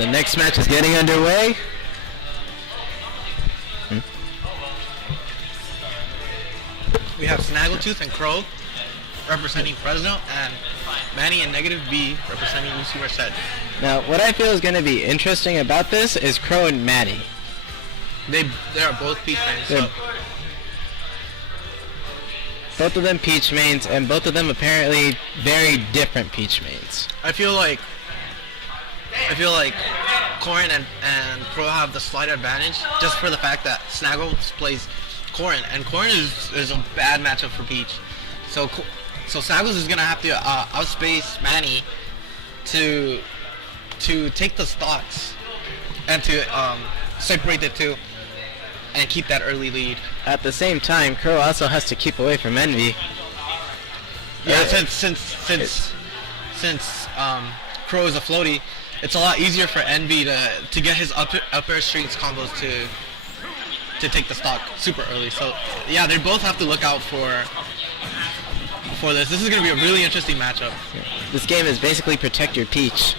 the next match is getting underway. We have Snaggletooth and Crow representing Fresno, and Manny and Negative B representing UC Merced. Now, what I feel is going to be interesting about this is Crow and Manny. They are both Peach fans. So. Both of them Peach mains, and both of them apparently very different Peach mains. I feel like Corrin and Crow have the slight advantage just for the fact that Snaggles plays Corrin, and Corrin is a bad matchup for Peach. So Snaggles is gonna have to outspace Manny to take the stocks and to separate the two and keep that early lead. At the same time, Crow also has to keep away from Envy. Yeah, since Crow is a floaty, it's a lot easier for Envy to get his upper strings combos to take the stock super early. So yeah, they both have to look out for this. This is going to be a really interesting matchup. This game is basically protect your Peach.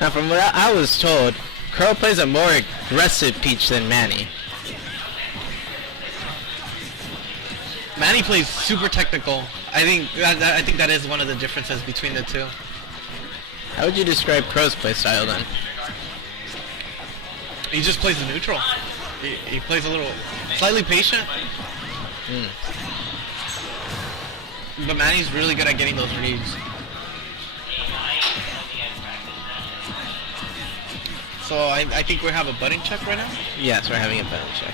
Now, from what I was told, Crow plays a more aggressive Peach than Manny. Manny plays super technical. I think that is one of the differences between the two. How would you describe Crow's playstyle then? He just plays the neutral. He plays a little slightly patient. But Manny's really good at getting those reads. So I think we have a button check right now? Yes, we're having a button check.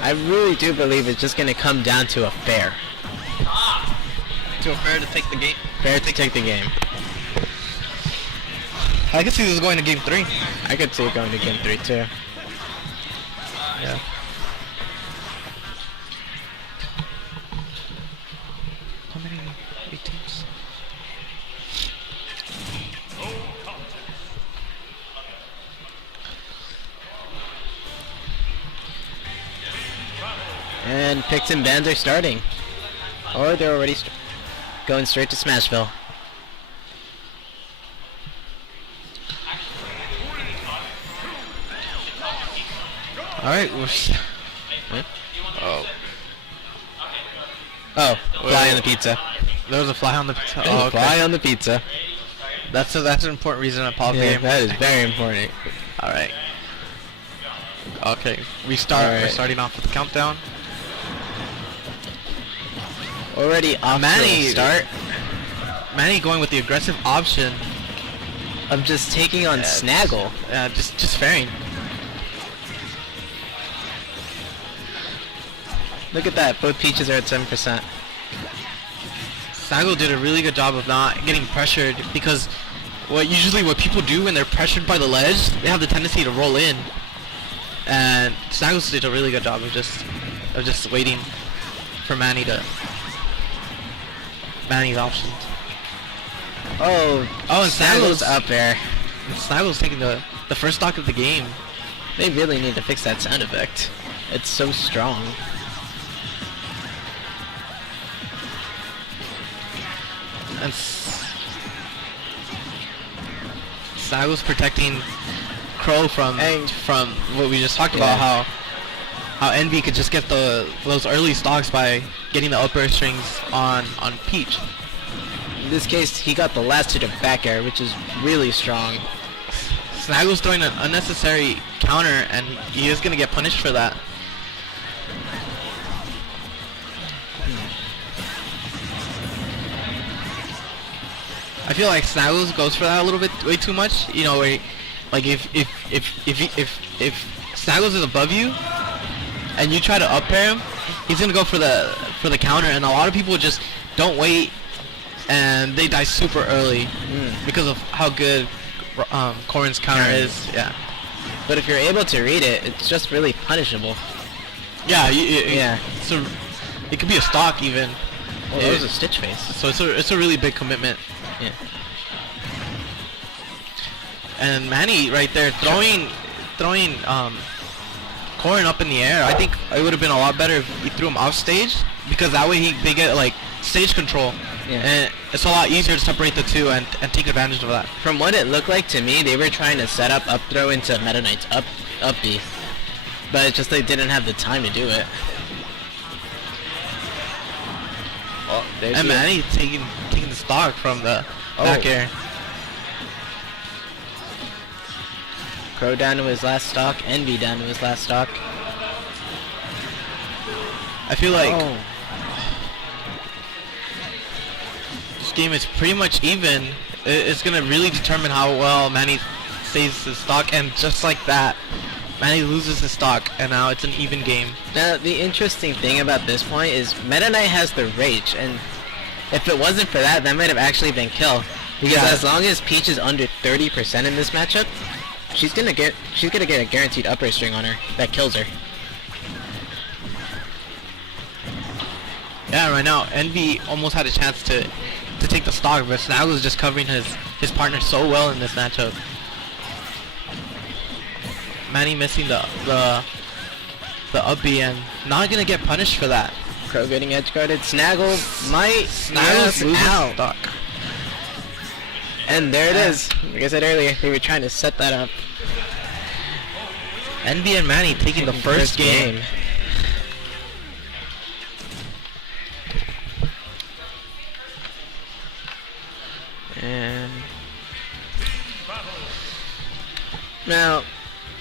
I really do believe it's just going to come down to a fair. To a fair to take the game? Fair to take the game. I could see this going to game 3. I could see it going to game 3 too. Yeah. How many 8 teams? And picks and bans are starting. Or they're already going straight to Smashville. Alright, Oh, fly on the pizza. There was a fly on the pizza. Oh, okay. Fly on the pizza. That's an important reason to pause the game. That is very important. Alright. Okay, we start. We're starting off with the countdown. Already off Manny to a start. Manny going with the aggressive option of just taking on Snaggle. Just fairing. Look at that, both Peaches are at 7%. Snaggle did a really good job of not getting pressured, because usually what people do when they're pressured by the ledge, they have the tendency to roll in. And Snaggles did a really good job of just waiting for Manny's options. Oh, and Snaggle's up there. Snaggle's taking the first stock of the game. They really need to fix that sound effect. It's so strong. And Snaggle's protecting Crow from what we just talked about, how Envy could just get those early stocks by getting the upper strings on Peach. In this case, he got the last hit of back air, which is really strong. Snaggle's throwing an unnecessary counter, and he is going to get punished for that. I feel like Snaggles goes for that a little bit way too much. You know, where like if Snaggles is above you and you try to up air him, he's gonna go for the counter, and a lot of people just don't wait and they die super early because of how good Corrin's counter is. Yeah. But if you're able to read it, it's just really punishable. Yeah. So it could be a stock even. Well, that was a Stitch face. So it's a really big commitment. Yeah. And Manny right there throwing Corrin up in the air. I think it would have been a lot better if he threw him off stage, because that way they get like stage control, Yeah. and it's a lot easier to separate the two and take advantage of that. From what it looked like to me, they were trying to set up throw into Meta Knight's up B, but it's just they didn't have the time to do it. Oh, there's And the- Manny taking the stock from the back air. Crow down to his last stock, Envy down to his last stock. I feel like Oh. this game is pretty much even. It's gonna really determine how well Manny stays his stock, and just like that, Manny loses his stock, and now it's an even game. Now, the interesting thing about this point is Meta Knight has the Rage, and if it wasn't for that, that might have actually been kill. Because Yeah. as long as Peach is under 30% in this matchup, she's gonna get a guaranteed upper string on her that kills her. Yeah, right now Envy almost had a chance to take the stock, but Snaggle is just covering his partner so well in this matchup. Manny missing the up B and not gonna get punished for that. Crow getting edge guarded. Snaggle might Snaggle's lose losing out. stock. And there it is. Like I said earlier, they were trying to set that up. Envy and Manny taking the first game. And now,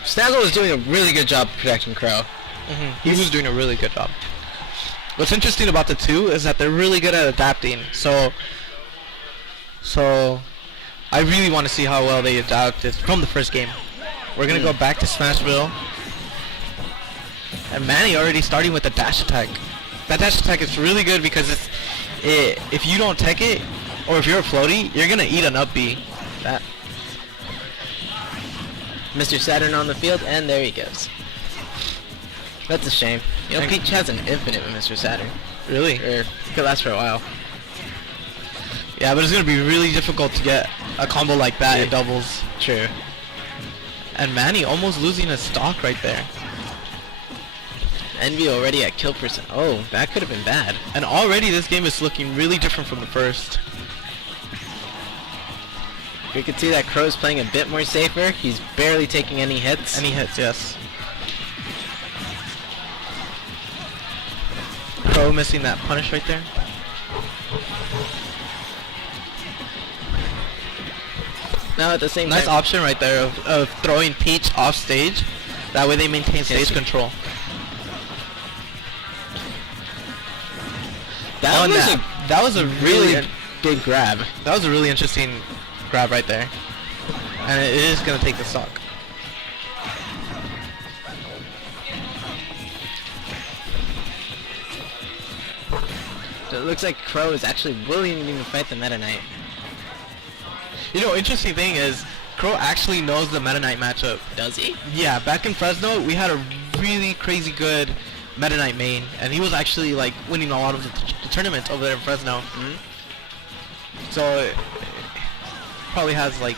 Snaggle was doing a really good job protecting Crow. He was doing a really good job. What's interesting about the two is that they're really good at adapting. So I really want to see how well they adapted from the first game. We're gonna go back to Smashville, and Manny already starting with the dash attack. That dash attack is really good because if you don't tech it, or if you're a floaty, you're gonna eat an up B. That Mr. Saturn on the field, and there he goes. That's a shame. You know, Thank- Peach has an infinite with Mr. Saturn. Really? Or could last for a while. Yeah, but it's gonna be really difficult to get a combo like that Yeah. in doubles. True. And Manny almost losing his stock right there. Envy already at kill percent. Oh, that could have been bad. And already this game is looking really different from the first. We could see that Crow's playing a bit more safer. He's barely taking any hits. Any hits, yes. Crow missing that punish right there. Now at the same Nice time, option right there of throwing Peach off stage. That way they maintain stage control. that was a really big grab. That was a really interesting grab right there. And it is going to take the stock. So it looks like Crow is actually willing to fight the Meta Knight. You know, interesting thing is, Crow actually knows the Meta Knight matchup. Does he? Yeah, back in Fresno, we had a really crazy good Meta Knight main, and he was actually like winning a lot of the tournaments over there in Fresno. So, probably has like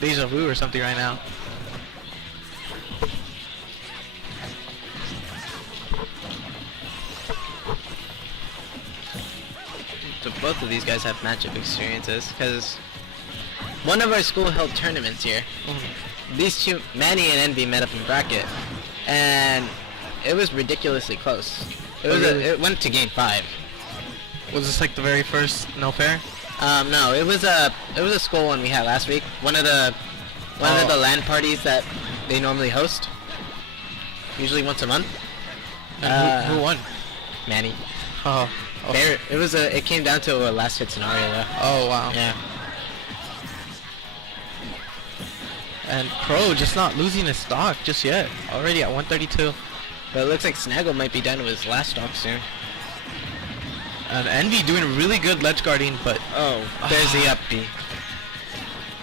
deja vu or something right now. So both of these guys have matchup experiences, because one of our school held tournaments here. These two, Manny and Envy, met up in bracket, and it was ridiculously close. It went to game 5. Was this like the very first no fair? No, it was a school one we had last week. One of the LAN parties that they normally host, usually once a month. Who won? Manny. Oh. It came down to a last hit scenario though. Oh wow. Yeah. And Crow just not losing his stock just yet. Already at 132. But it looks like Snaggle might be done with his last stock soon. And Envy doing really good ledge guarding, but Oh, there's the up B.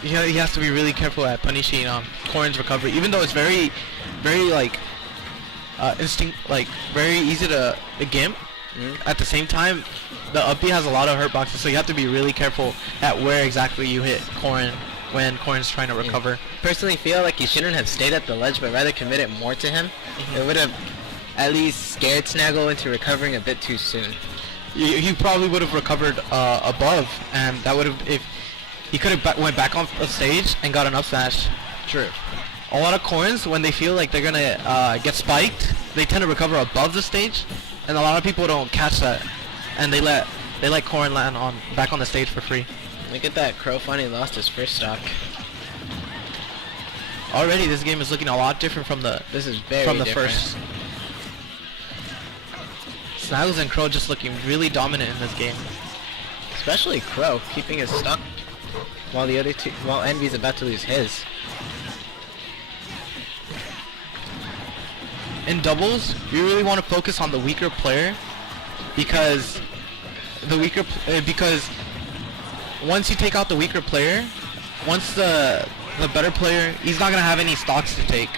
he has to be really careful at punishing Corrin's recovery, even though it's very like very easy to gimp. At the same time, the up B has a lot of hurt boxes, so you have to be really careful at where exactly you hit Corrin when Corrin's trying to recover. Personally feel like he shouldn't have stayed at the ledge, but rather committed more to him. It would have at least scared Snaggle into recovering a bit too soon. he probably would have recovered above, and that would have, if he could have went back on the stage and got an up smash. True. A lot of corns, when they feel like they're gonna get spiked, they tend to recover above the stage, and a lot of people don't catch that, and they let corn land back on the stage for free. Look at that, Crow finally lost his first stock. Already, this game is looking a lot different from the different. first. Snaggles and Crow just looking really dominant in this game. Especially Crow, keeping his stock while Envy's about to lose his. In doubles, you really want to focus on the weaker player, because because once you take out the weaker player, once the better player, he's not gonna have any stocks to take,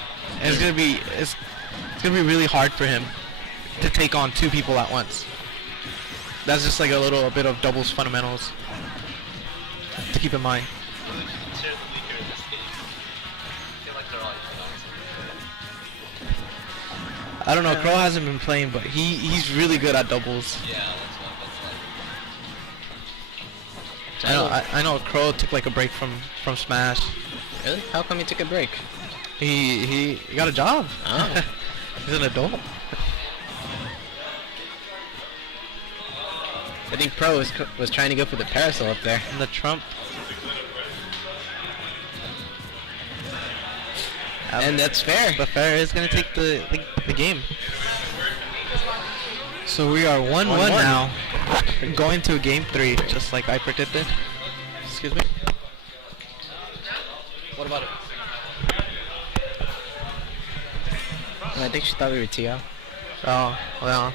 and it's gonna be really hard for him to take on two people at once. That's just like a little bit of doubles fundamentals to keep in mind. I don't know, Crow hasn't been playing, but he's really good at doubles. Yeah, that's what. I know Crow took like a break from Smash. Really? How come he took a break? He got a job. Oh. He's an adult. I think Pro was trying to go for the parasol up there. And the Trump. And that's fair. But fair is gonna take the game. So we are 1-1 now. Going to game 3, just like I predicted. Excuse me. What about it? I think she thought we were TO. Oh, well.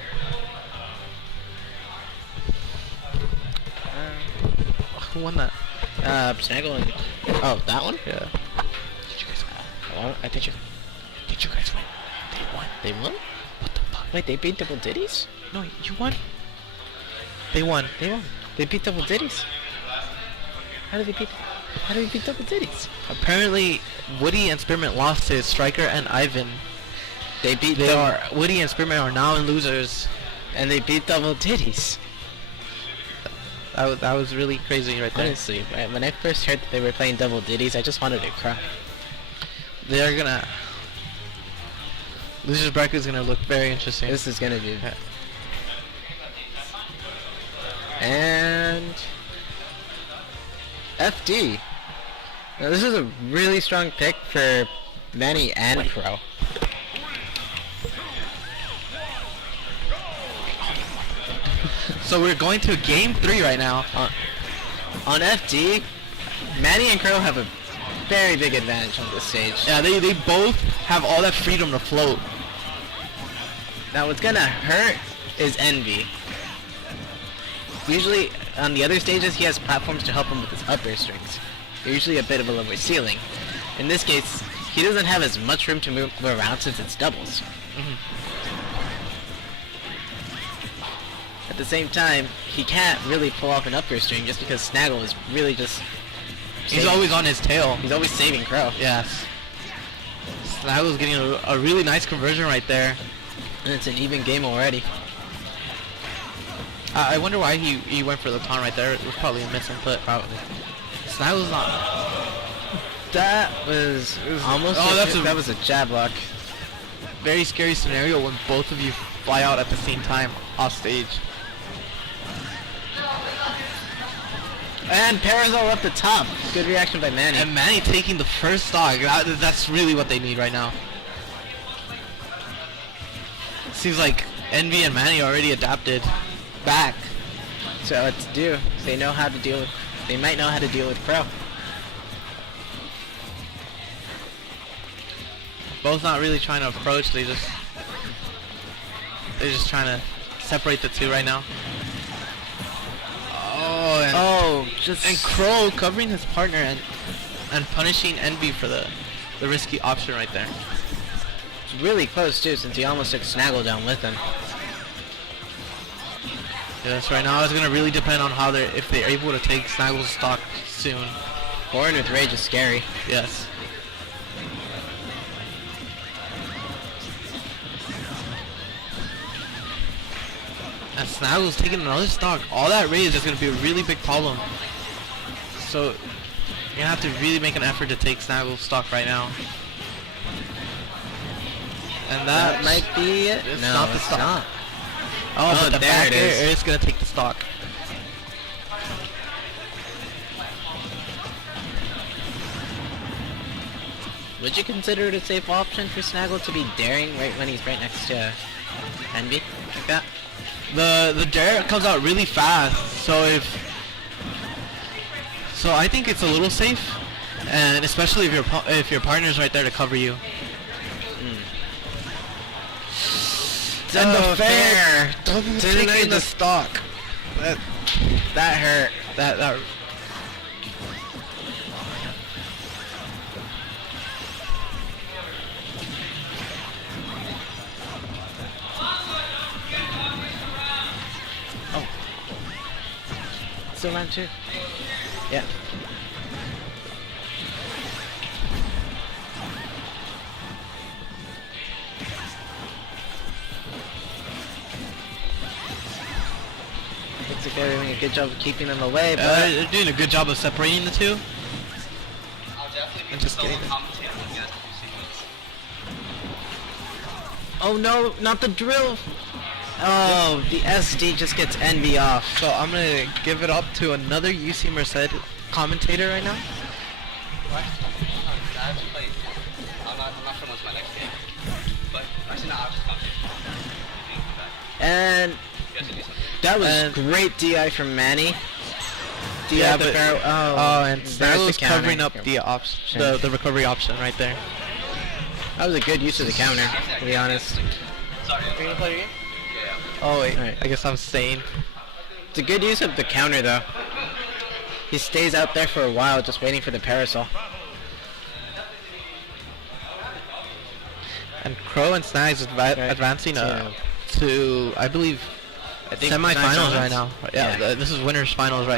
Who won that? Snaggle and... Oh, that one? Yeah. Did you guys... Did you guys win? They won. They won? What the fuck? Wait, they beat Double Ditties? No, you won. They won. They won. They beat Double Ditties. How did they beat Double Ditties? Apparently, Woody and Spearmint lost to Striker and Ivan. Woody and Spearmint are now in losers, and they beat Double Ditties. That was really crazy right there. Honestly, when I first heard that they were playing Double Ditties, I just wanted to cry. They're gonna... Losers bracket is gonna look very interesting. This is gonna be... And... FD. Now this is a really strong pick for Manny and Crow. So we're going to game 3 right now. On FD, Manny and Crow have a very big advantage on this stage. Yeah, they both have all that freedom to float. Now what's gonna hurt is Envy. Usually on the other stages he has platforms to help him with his upper strings. They're usually a bit of a lower ceiling. In this case, he doesn't have as much room to move around since it's doubles. At the same time, he can't really pull off an upper string just because Snaggle is really just... He's always on his tail. He's always saving Crow. Yes. Snaggle's getting a really nice conversion right there. And it's an even game already. I wonder why he went for the taunt right there. It was probably a misinput, probably. Snaggle's not... That was almost... Oh, that was a jab lock. Very scary scenario when both of you fly out at the same time off stage. And Parasol up the top. Good reaction by Manny. And Manny taking the first stock. That's really what they need right now. Seems like Envy and Manny already adapted back. So what to do? They know how to deal with... They might know how to deal with Crow. Both not really trying to approach. They're just trying to separate the two right now. Oh, and Crow covering his partner and punishing Envy for the risky option right there. It's really close too, since he almost took Snaggle down with him. Yes, right now it's gonna really depend on how if they're able to take Snaggle's stock soon. Corn with Rage is scary. Yes. And Snaggle's taking another stock. All that raise is going to be a really big problem. So you're going to have to really make an effort to take Snaggle's stock right now. And That might be it. It's No, not the it's stock. not. Oh, but the there back it air is. is going to take the stock. Would you consider it a safe option for Snaggle to be daring right when he's right next to Envy like that? The dare comes out really fast, so I think it's a little safe, and especially if your partner's right there to cover you. And the fair Double taking taking the the stock. that hurt. That Still round 2. Yeah. Looks like they're doing a good job of keeping them away, but they're doing a good job of separating the two. And just getting them. oh no, not the drill. Oh, the SD just gets Envy off. So I'm gonna give it up to another UC Merced commentator right now. I haven't played. I'm not sure what's my next game. But actually, no, I'll just come here. And You guys can do something. that was And- great DI from Manny. DI Yeah, the but- barrel. Oh, and there's the Snaggle's counter. covering up the the recovery option right there. That was a good use of the counter, to be honest. Sorry. Are you gonna play your game? Yeah. Oh wait, Alright. I guess I'm sane. It's a good use of the counter, though. He stays out there for a while, just waiting for the parasol. And Crow and Snags is advancing to, I believe, I think semifinals semifinals? right now. Yeah, Yeah. this is winners finals right